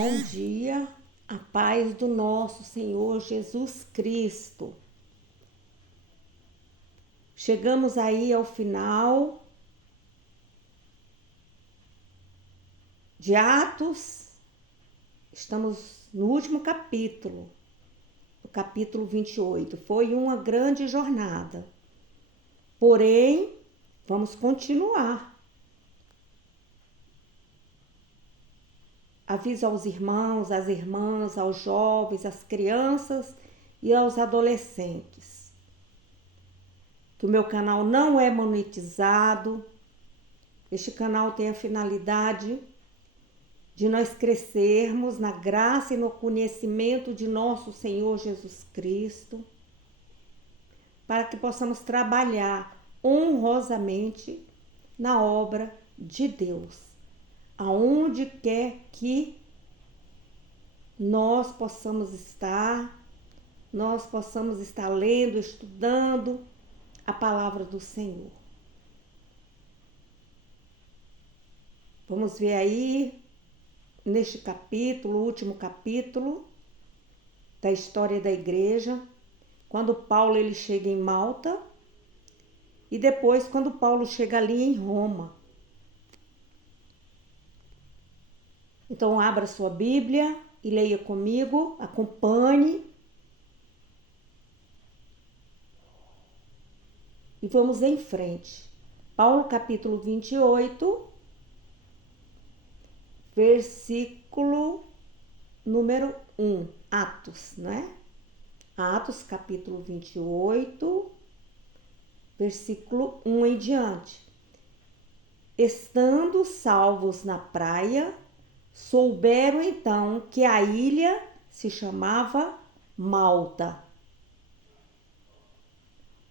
Bom dia, a paz do nosso Senhor Jesus Cristo. Chegamos aí ao final de Atos, estamos no último capítulo, o capítulo 28. Foi uma grande jornada, porém, vamos continuar. Aviso aos irmãos, às irmãs, aos jovens, às crianças e aos adolescentes que o meu canal não é monetizado. Este canal tem a finalidade de nós crescermos na graça e no conhecimento de nosso Senhor Jesus Cristo, para que possamos trabalhar honrosamente na obra de Deus, aonde quer que nós possamos estar lendo, estudando a palavra do Senhor. Vamos ver aí, neste capítulo, o último capítulo da história da igreja, quando Paulo ele chega em Malta e depois quando Paulo chega ali em Roma. Então abra sua Bíblia e leia comigo, acompanhe. E vamos em frente. Paulo capítulo 28, versículo número 1, Atos, né? Atos capítulo 28, versículo 1 em diante. Estando salvos na praia, souberam então que a ilha se chamava Malta.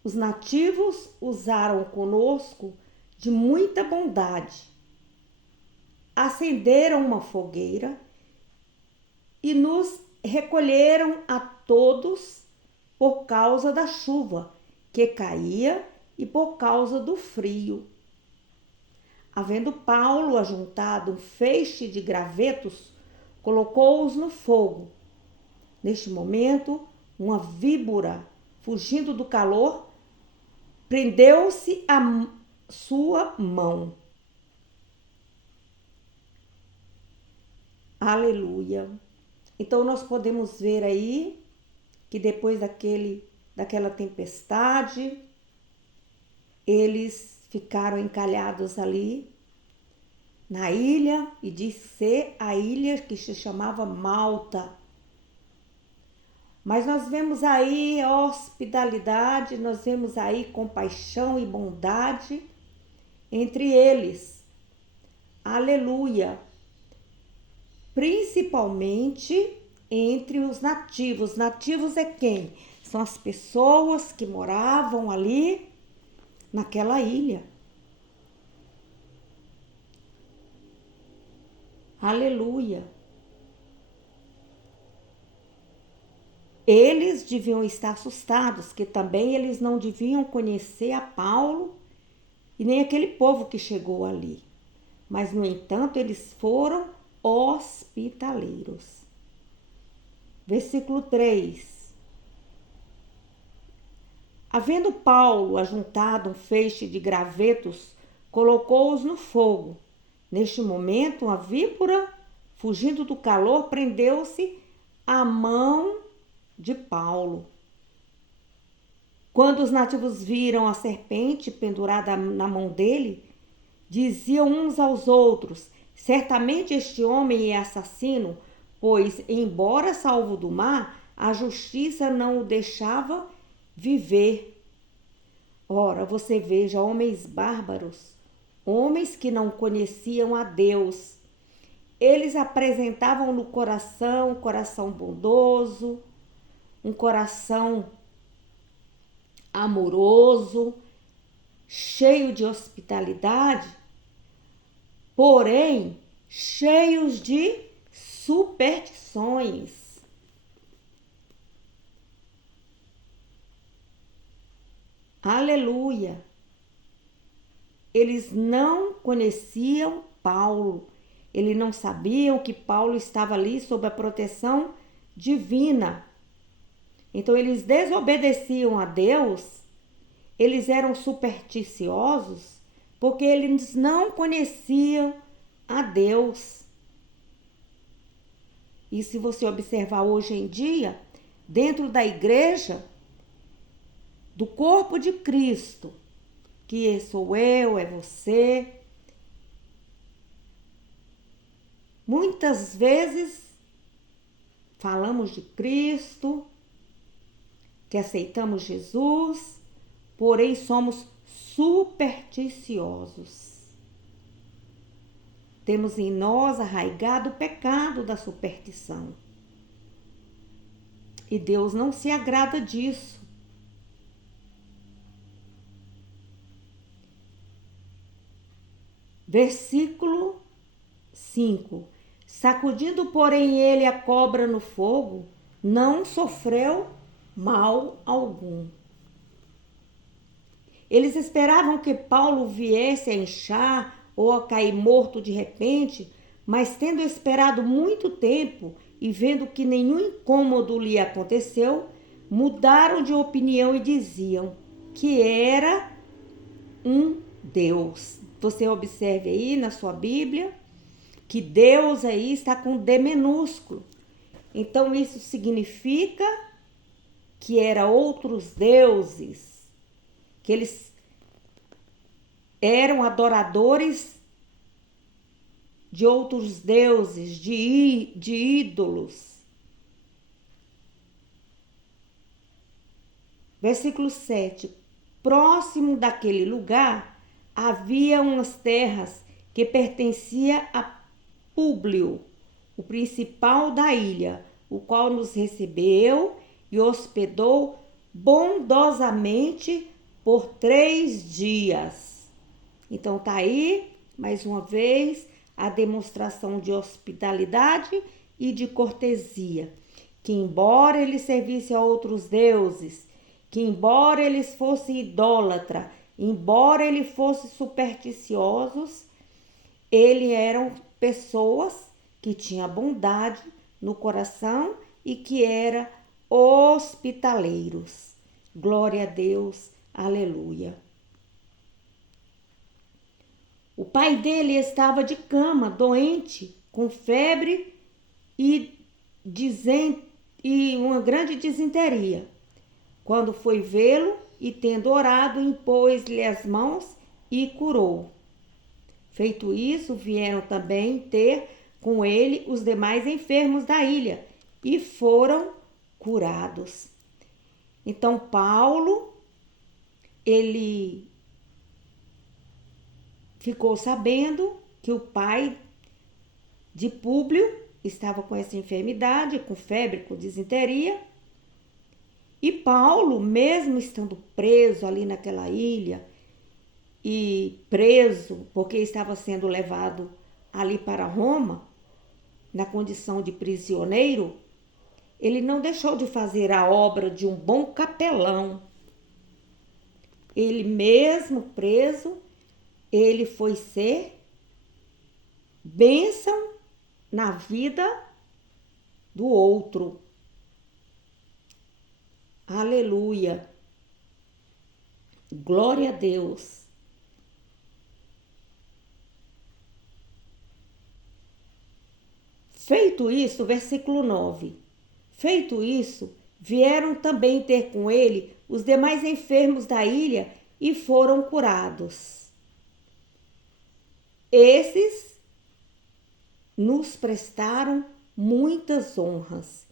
Os nativos usaram conosco de muita bondade. Acenderam uma fogueira e nos recolheram a todos por causa da chuva que caía e por causa do frio. Havendo Paulo ajuntado um feixe de gravetos, colocou-os no fogo. Neste momento, uma víbora, fugindo do calor, prendeu-se a sua mão. Aleluia. Então nós podemos ver aí que depois daquela tempestade, eles ficaram encalhados ali na ilha, e disse ser a ilha que se chamava Malta. Mas nós vemos aí hospitalidade, nós vemos aí compaixão e bondade entre eles. Aleluia. Principalmente entre os nativos. Nativos é quem? São as pessoas que moravam ali naquela ilha. Aleluia. Eles deviam estar assustados, que também eles não deviam conhecer a Paulo e nem aquele povo que chegou ali. Mas, no entanto, eles foram hospitaleiros. Versículo 3. Havendo Paulo ajuntado um feixe de gravetos, colocou-os no fogo. Neste momento, uma víbora, fugindo do calor, prendeu-se à mão de Paulo. Quando os nativos viram a serpente pendurada na mão dele, diziam uns aos outros: certamente este homem é assassino, pois, embora salvo do mar, a justiça não o deixava viver. Ora, você veja, homens bárbaros, homens que não conheciam a Deus. Eles apresentavam no coração um coração bondoso, um coração amoroso, cheio de hospitalidade, porém cheios de superstições. Aleluia! Eles não conheciam Paulo, Eles não sabiam que Paulo estava ali sob a proteção divina. Então eles desobedeciam a Deus, eles eram supersticiosos, porque eles não conheciam a Deus. E se você observar hoje em dia, dentro da igreja, do corpo de Cristo, que sou eu, é você, muitas vezes falamos de Cristo, que aceitamos Jesus, porém somos supersticiosos. Temos em nós arraigado o pecado da superstição. E Deus não se agrada disso. Versículo 5. Sacudindo, porém, ele a cobra no fogo, não sofreu mal algum. Eles esperavam que Paulo viesse a inchar ou a cair morto de repente, mas tendo esperado muito tempo e vendo que nenhum incômodo lhe aconteceu, mudaram de opinião e diziam que era um Deus. Você observe aí na sua Bíblia que Deus aí está com D minúsculo. Então isso significa que eram outros deuses, que eles eram adoradores de outros deuses, de ídolos. Versículo 7. Próximo daquele lugar havia umas terras que pertencia a Públio, o principal da ilha, o qual nos recebeu e hospedou bondosamente por 3 dias. Então tá aí, mais uma vez, a demonstração de hospitalidade e de cortesia, que embora ele servisse a outros deuses, que embora eles fossem idólatras, embora ele fosse supersticiosos, eles eram pessoas que tinham bondade no coração e que eram hospitaleiros. Glória a Deus, aleluia. O pai dele estava de cama, doente, com febre e uma grande disenteria. Quando foi vê-lo e tendo orado, impôs-lhe as mãos e curou. Feito isso, vieram também ter com ele os demais enfermos da ilha e foram curados. Então Paulo, ele ficou sabendo que o pai de Públio estava com essa enfermidade, com febre, com disenteria. E Paulo, mesmo estando preso ali naquela ilha, e preso porque estava sendo levado ali para Roma, na condição de prisioneiro, ele não deixou de fazer a obra de um bom capelão. Ele mesmo preso, ele foi ser bênção na vida do outro. Aleluia. Glória a Deus. Feito isso, versículo 9. Feito isso, vieram também ter com ele os demais enfermos da ilha e foram curados. Esses nos prestaram muitas honras.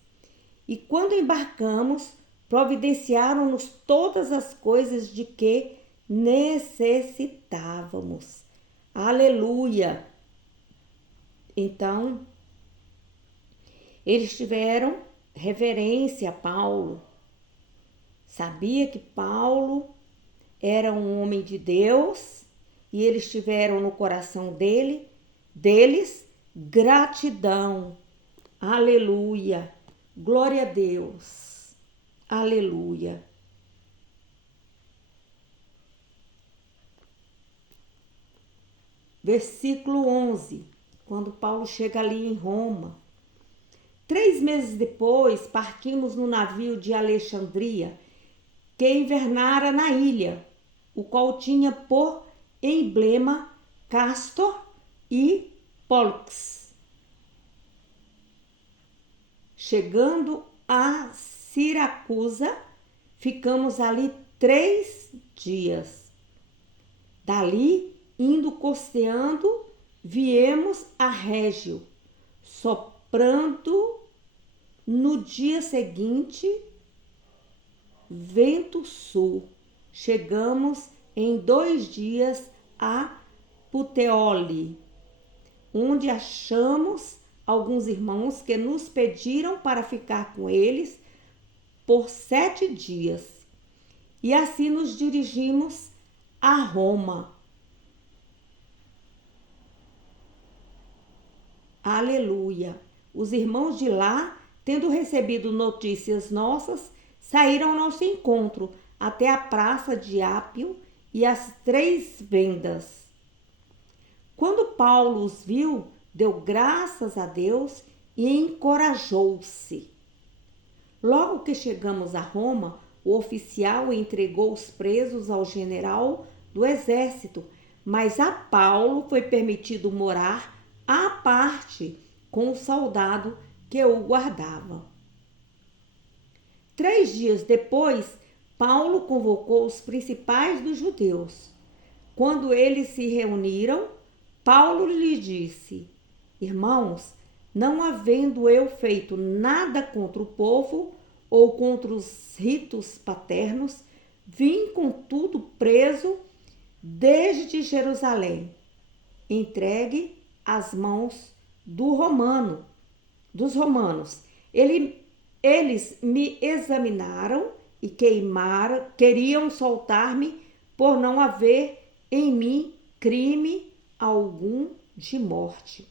E quando embarcamos, providenciaram-nos todas as coisas de que necessitávamos. Aleluia! Então, eles tiveram reverência a Paulo. Sabia que Paulo era um homem de Deus e eles tiveram no coração deles gratidão. Aleluia! Glória a Deus. Aleluia. Versículo 11. quando Paulo chega ali em Roma. 3 meses depois, partimos no navio de Alexandria, que invernara na ilha, o qual tinha por emblema Castor e Pollux. Chegando a Siracusa, ficamos ali 3 dias. Dali, indo costeando, viemos a Régio, soprando no dia seguinte vento sul. Chegamos em 2 dias a Puteoli, onde achamos alguns irmãos que nos pediram para ficar com eles por 7 dias. E assim nos dirigimos a Roma. Aleluia! Os irmãos de lá, tendo recebido notícias nossas, saíram ao nosso encontro até a praça de Ápio e as 3 vendas. Quando Paulo os viu, deu graças a Deus e encorajou-se. Logo que chegamos a Roma, o oficial entregou os presos ao general do exército, mas a Paulo foi permitido morar à parte com o soldado que o guardava. 3 dias depois, Paulo convocou os principais dos judeus. Quando eles se reuniram, Paulo lhe disse: Irmãos, não havendo eu feito nada contra o povo ou contra os ritos paternos, vim contudo preso desde Jerusalém, entregue às mãos dos romanos. Eles me examinaram e queriam soltar-me por não haver em mim crime algum de morte.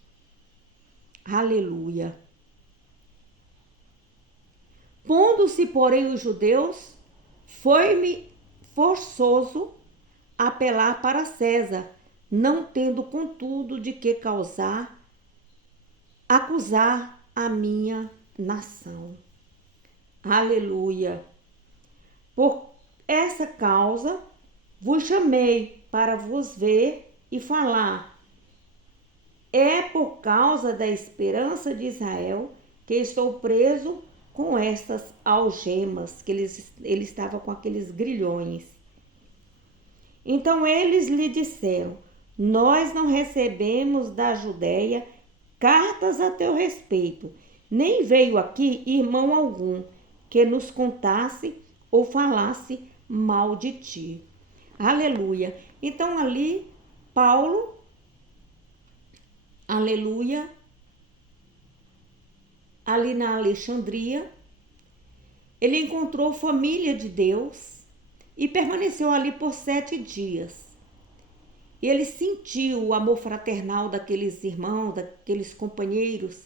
Aleluia! Pondo-se, porém, os judeus, foi-me forçoso apelar para César, não tendo, contudo, de que acusar a minha nação. Aleluia! Por essa causa vos chamei para vos ver e falar. É por causa da esperança de Israel que estou preso com estas algemas, que ele estava com aqueles grilhões. Então eles lhe disseram: nós não recebemos da Judéia cartas a teu respeito, nem veio aqui irmão algum que nos contasse ou falasse mal de ti. Aleluia! Então ali, Paulo, aleluia, ali na Alexandria, ele encontrou família de Deus e permaneceu ali por 7 dias. E ele sentiu o amor fraternal daqueles irmãos, daqueles companheiros,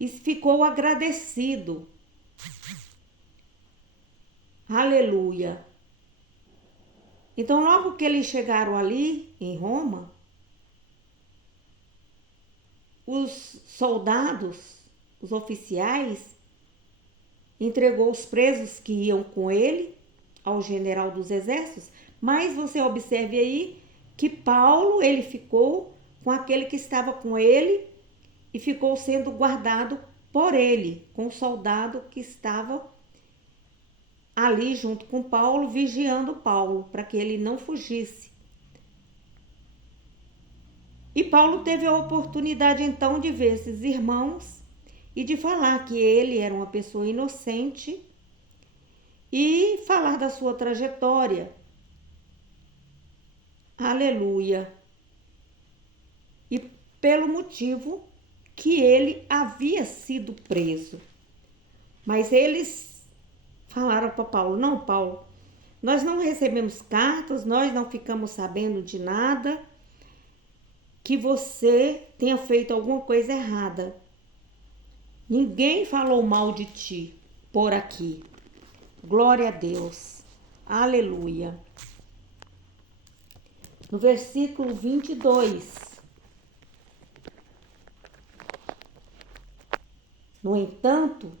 e ficou agradecido. Aleluia! Então, logo que eles chegaram ali em Roma, os soldados, os oficiais, entregou os presos que iam com ele ao general dos exércitos, mas você observe aí que Paulo, ele ficou com aquele que estava com ele e ficou sendo guardado por ele, com o soldado que estava ali junto com Paulo, vigiando Paulo, para que ele não fugisse. E Paulo teve a oportunidade então de ver esses irmãos e de falar que ele era uma pessoa inocente e falar da sua trajetória. Aleluia! E pelo motivo que ele havia sido preso. Mas eles falaram para Paulo: não, Paulo, nós não recebemos cartas, nós não ficamos sabendo de nada que você tenha feito alguma coisa errada. Ninguém falou mal de ti por aqui. Glória a Deus. Aleluia. No versículo 22. No entanto,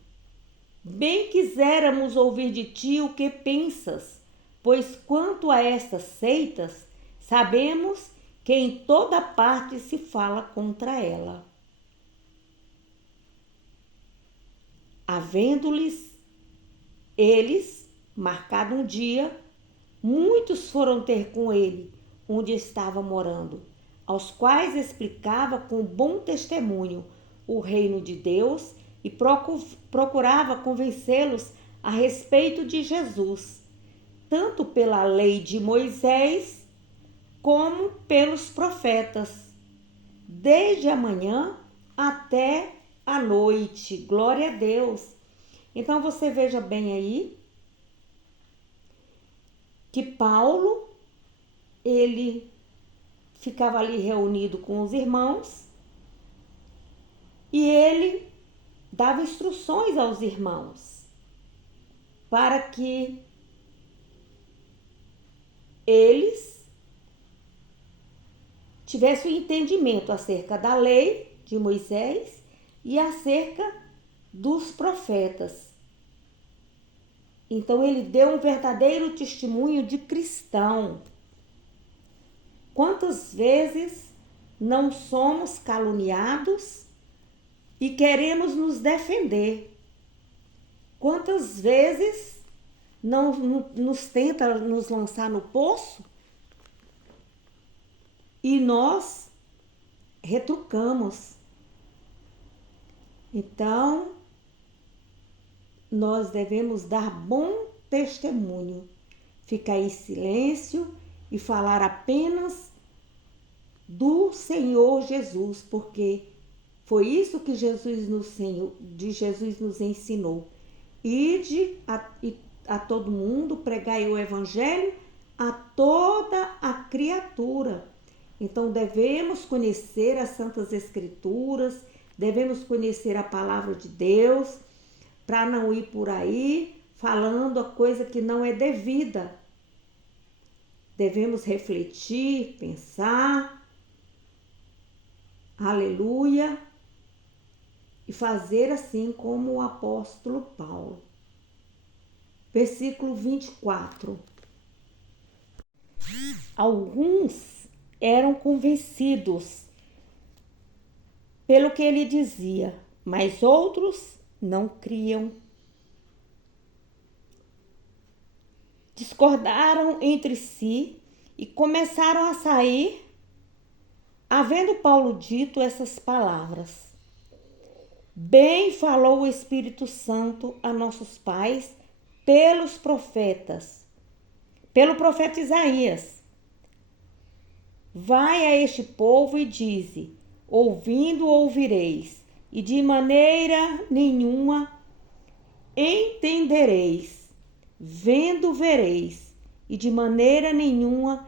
bem quiséramos ouvir de ti o que pensas, pois quanto a estas seitas, sabemos que em toda parte se fala contra ela. Havendo-lhes eles marcado um dia, muitos foram ter com ele, onde estava morando, aos quais explicava com bom testemunho o reino de Deus e procurava convencê-los a respeito de Jesus, tanto pela lei de Moisés como pelos profetas, desde a manhã até a noite. Glória a Deus. Então você veja bem aí que Paulo, ele ficava ali reunido com os irmãos e ele dava instruções aos irmãos para que eles tivessem o entendimento acerca da lei de Moisés e acerca dos profetas. Então ele deu um verdadeiro testemunho de cristão. Quantas vezes não somos caluniados e queremos nos defender? Quantas vezes não nos tenta nos lançar no poço e nós retrucamos? Então, nós devemos dar bom testemunho, ficar em silêncio e falar apenas do Senhor Jesus, porque foi isso que Jesus nos ensinou. Ide a todo mundo, pregai o evangelho a toda a criatura. Então devemos conhecer as Santas Escrituras, devemos conhecer a palavra de Deus, para não ir por aí falando a coisa que não é devida. Devemos refletir, pensar, aleluia, e fazer assim como o apóstolo Paulo. Versículo 24. Alguns eram convencidos pelo que ele dizia, mas outros não criam. Discordaram entre si e começaram a sair, havendo Paulo dito essas palavras: bem falou o Espírito Santo a nossos pais pelos profetas, pelo profeta Isaías. Vai a este povo e dize: ouvindo ouvireis, e de maneira nenhuma entendereis, vendo vereis, e de maneira nenhuma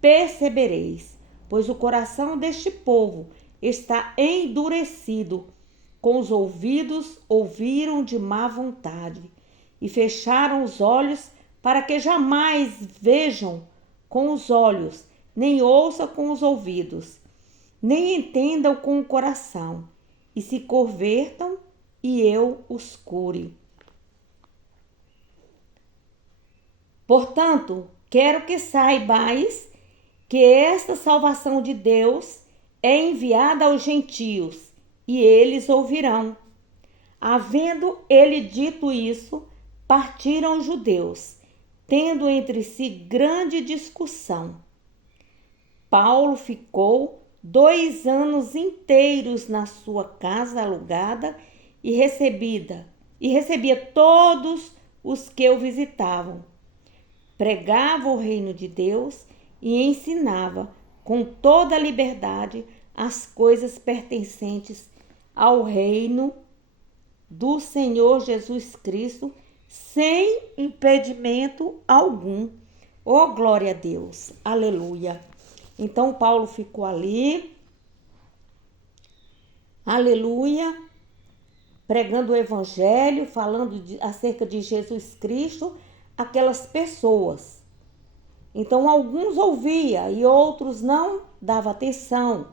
percebereis, pois o coração deste povo está endurecido, com os ouvidos ouviram de má vontade, e fecharam os olhos para que jamais vejam com os olhos, nem ouçam com os ouvidos, nem entendam com o coração, e se convertam e eu os cure. Portanto, quero que saibais que esta salvação de Deus é enviada aos gentios, e eles ouvirão. Havendo ele dito isso, partiram os judeus, tendo entre si grande discussão. Paulo ficou 2 anos inteiros na sua casa alugada e recebia todos os que o visitavam. Pregava o reino de Deus e ensinava com toda a liberdade as coisas pertencentes ao reino do Senhor Jesus Cristo, sem impedimento algum. Oh, glória a Deus, aleluia. Então Paulo ficou ali, aleluia, pregando o evangelho, falando acerca de Jesus Cristo, aquelas pessoas. Então alguns ouviam e outros não davam atenção.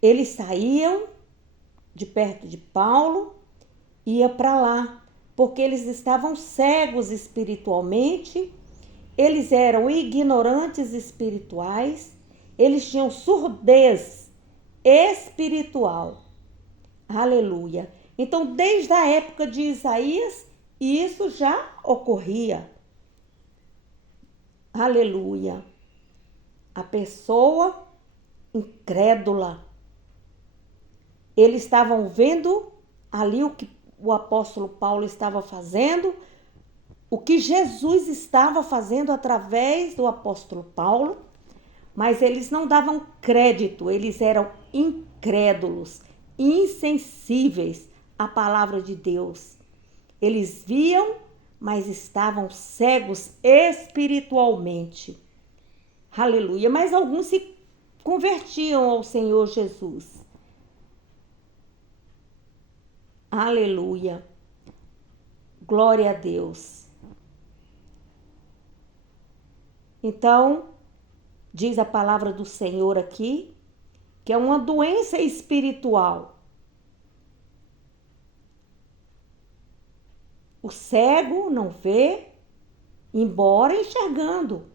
Eles saíam de perto de Paulo ia para lá, porque eles estavam cegos espiritualmente, eles eram ignorantes espirituais, eles tinham surdez espiritual. Aleluia. Então, desde a época de Isaías, isso já ocorria. Aleluia. A pessoa incrédula. Eles estavam vendo ali o que o apóstolo Paulo estava fazendo, o que Jesus estava fazendo através do apóstolo Paulo, mas eles não davam crédito, eles eram incrédulos, insensíveis à palavra de Deus. Eles viam, mas estavam cegos espiritualmente. Aleluia. Mas alguns se convertiam ao Senhor Jesus. Aleluia. Glória a Deus. Então, diz a palavra do Senhor aqui, que é uma doença espiritual. O cego não vê, embora enxergando.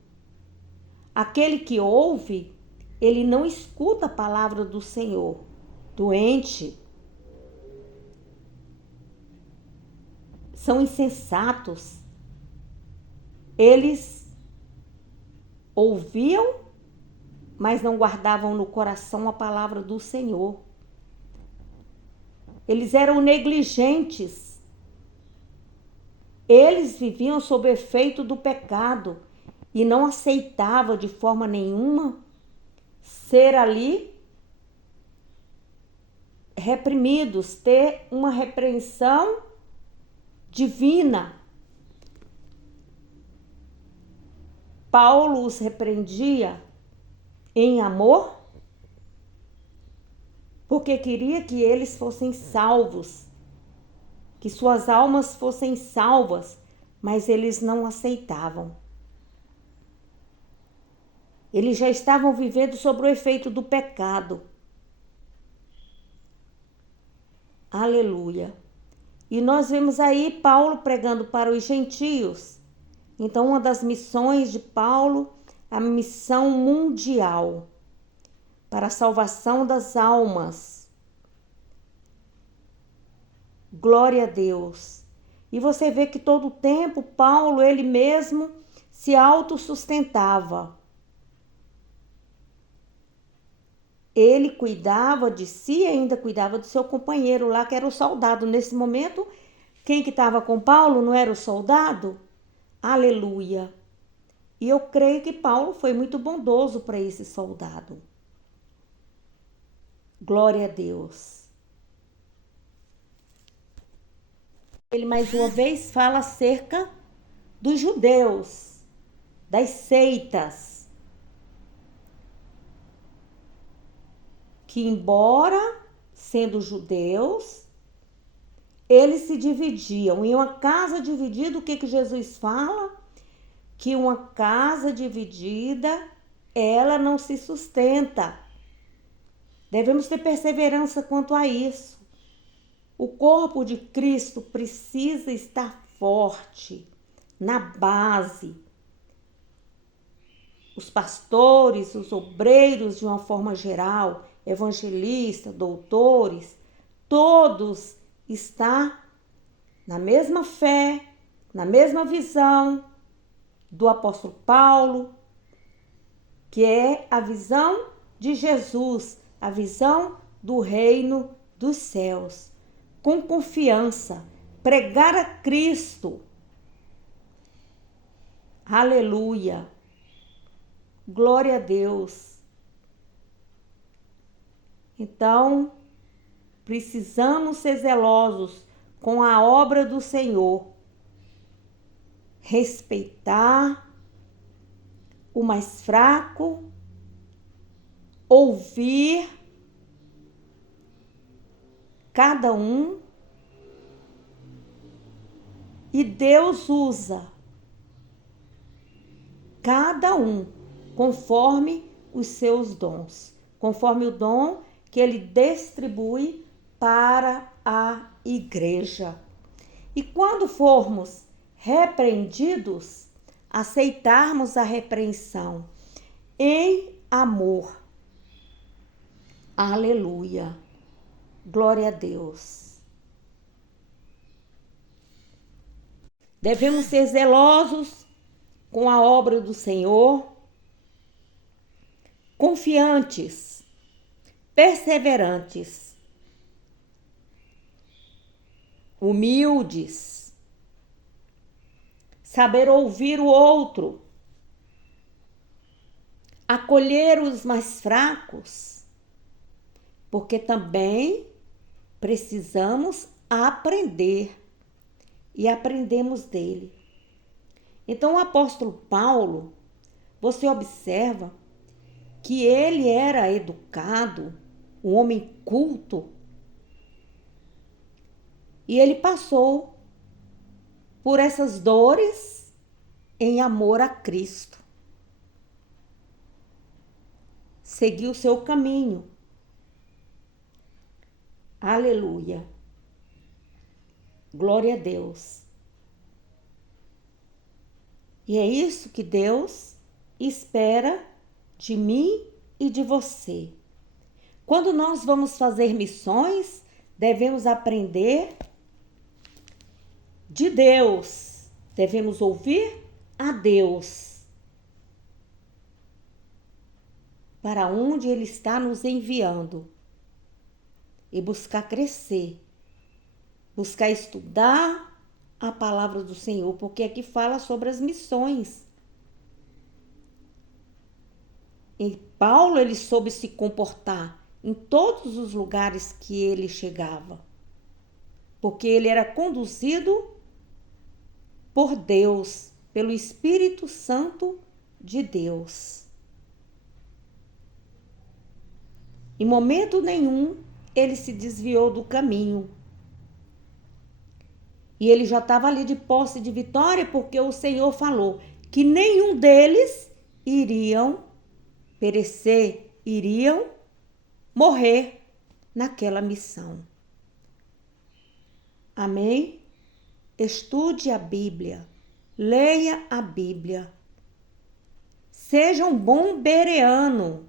Aquele que ouve, ele não escuta a palavra do Senhor. Doente. São insensatos. Eles ouviam, mas não guardavam no coração a palavra do Senhor. Eles eram negligentes. Eles viviam sob efeito do pecado e não aceitavam de forma nenhuma ser ali reprimidos, ter uma repreensão divina. Paulo os repreendia em amor, porque queria que eles fossem salvos, que suas almas fossem salvas, mas eles não aceitavam. Eles já estavam vivendo sob o efeito do pecado. Aleluia. E nós vemos aí Paulo pregando para os gentios. Então, uma das missões de Paulo, a missão mundial para a salvação das almas. Glória a Deus. E você vê que todo o tempo Paulo, ele mesmo, se autossustentava. Ele cuidava de si e ainda cuidava do seu companheiro lá, que era o soldado. Nesse momento, quem que estava com Paulo não era o soldado? Aleluia. E eu creio que Paulo foi muito bondoso para esse soldado. Glória a Deus. Ele mais uma vez fala acerca dos judeus, das seitas, que embora sendo judeus, eles se dividiam. Em uma casa dividida, o que Jesus fala? Que uma casa dividida, ela não se sustenta. Devemos ter perseverança quanto a isso. O corpo de Cristo precisa estar forte, na base. Os pastores, os obreiros de uma forma geral, evangelistas, doutores, todos estão na mesma fé, na mesma visão do apóstolo Paulo, que é a visão de Jesus, a visão do reino dos céus. Com confiança, pregar a Cristo. Aleluia. Glória a Deus. Então, precisamos ser zelosos com a obra do Senhor. Respeitar o mais fraco, ouvir cada um, e Deus usa cada um conforme os seus dons, conforme o dom que ele distribui para a igreja. E quando formos repreendidos, aceitarmos a repreensão em amor. Aleluia. Glória a Deus. Devemos ser zelosos com a obra do Senhor, confiantes, perseverantes, humildes, saber ouvir o outro, acolher os mais fracos, porque também precisamos aprender e aprendemos dele. Então, o apóstolo Paulo, você observa que ele era educado, um homem culto, e ele passou por essas dores em amor a Cristo. Seguiu o seu caminho. Aleluia. Glória a Deus. E é isso que Deus espera de mim e de você. Quando nós vamos fazer missões, devemos aprender de Deus. Devemos ouvir a Deus. Para onde Ele está nos enviando. E buscar crescer. Buscar estudar a palavra do Senhor, porque aqui fala sobre as missões. E Paulo, ele soube se comportar em todos os lugares que ele chegava, porque ele era conduzido por Deus, pelo Espírito Santo de Deus. Em momento nenhum, ele se desviou do caminho. E ele já estava ali de posse de vitória, porque o Senhor falou que nenhum deles iriam perecer, iriam morrer naquela missão. Amém? Estude a Bíblia, leia a Bíblia. Seja um bom bereano.